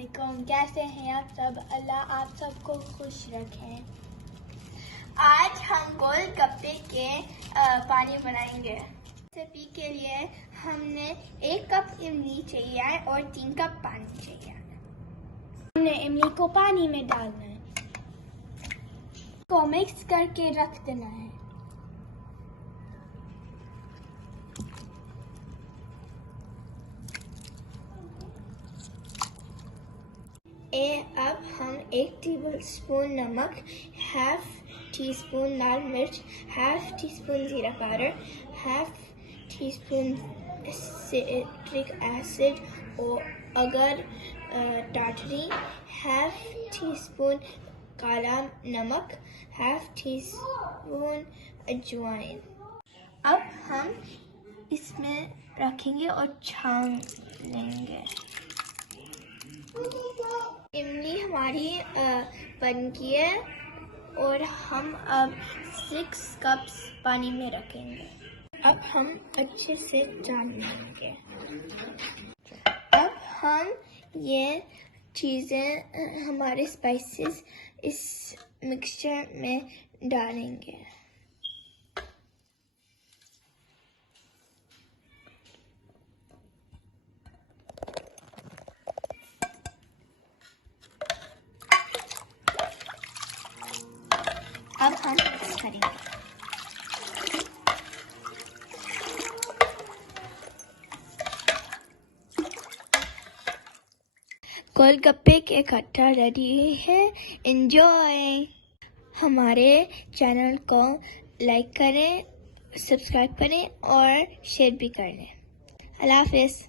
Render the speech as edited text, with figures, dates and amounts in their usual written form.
वालेकुम, कैसे हैं आप सब? अल्लाह आप सबको खुश रखें। आज हम गोलगप्पे के पानी बनाएंगे। रेसिपी के लिए हमने 1 कप इमली चाहिए और 3 कप पानी चाहिए। हमने इमली को पानी में डालना है, को मिक्स करके रख देना है। अब हम 1 टेबलस्पून नमक, ½ टीस्पून लाल मिर्च, ½ टीस्पून जीरा पाउडर, ½ टीस्पून सिट्रिक एसिड और अगर टाटरी, ½ टीस्पून काला नमक, ½ टीस्पून अजवाइन। अब हम इसमें रखेंगे और छान लेंगे। इमली हमारी बन गई है और हम अब 6 कप्स पानी में रखेंगे। अब हम अच्छे से छान लेंगे। अब हम ये चीज़ें, हमारे स्पाइसेस इस मिक्सचर में डालेंगे। अब हम मिक्स करेंगे। गोलगप्पे के खट्टा रेडी है। एंजॉय। हमारे चैनल को लाइक करें, सब्सक्राइब करें और शेयर भी करें। अल्लाह हाफिज़।